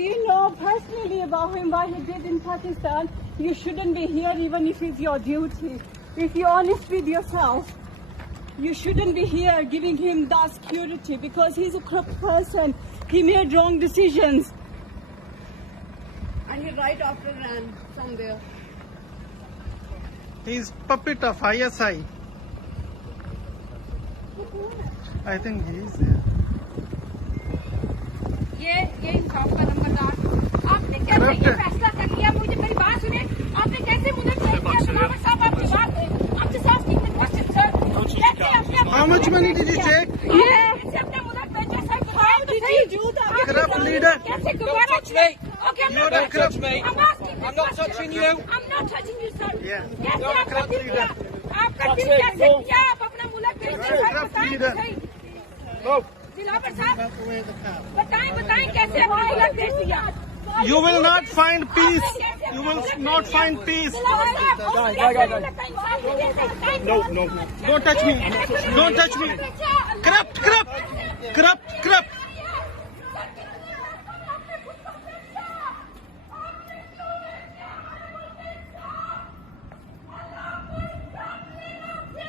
you know personally about him, what he did in Pakistan, you shouldn't be here even if it's your duty. If you're honest with yourself, you shouldn't be here giving him that security because he's a corrupt person. He made wrong decisions. And he right after ran somewhere. He's puppet of ISI. I think he is there. ये इंसाफ का नंबरदार आपने कैसे ये फैसला कर लिया? मुझे मेरी बात सुने, आपने कैसे मुझे किया? जनाब साहब आपकी बात है, आपसे साफ स्पीक में क्वेश्चन सर, कैसे अपने How much money did you take? कैसे अपने मुल्क भेजा sir? How did you do that? Corrupt leader. कैसे दोबारा किया? Okay, I'm not touching me. I'm not touching you. I'm not touching you, sir. Yeah. कैसे आपका दिल किया? आपका दिल कैसे किया? आप अपना मुल्क भेजा सर, बताएं तो सही। जिलावर साहब बताएं कैसे अपना मुल्क भेज दिया? You will not find peace. You will not find peace. No. Don't touch me. Don't touch me. Corrupt.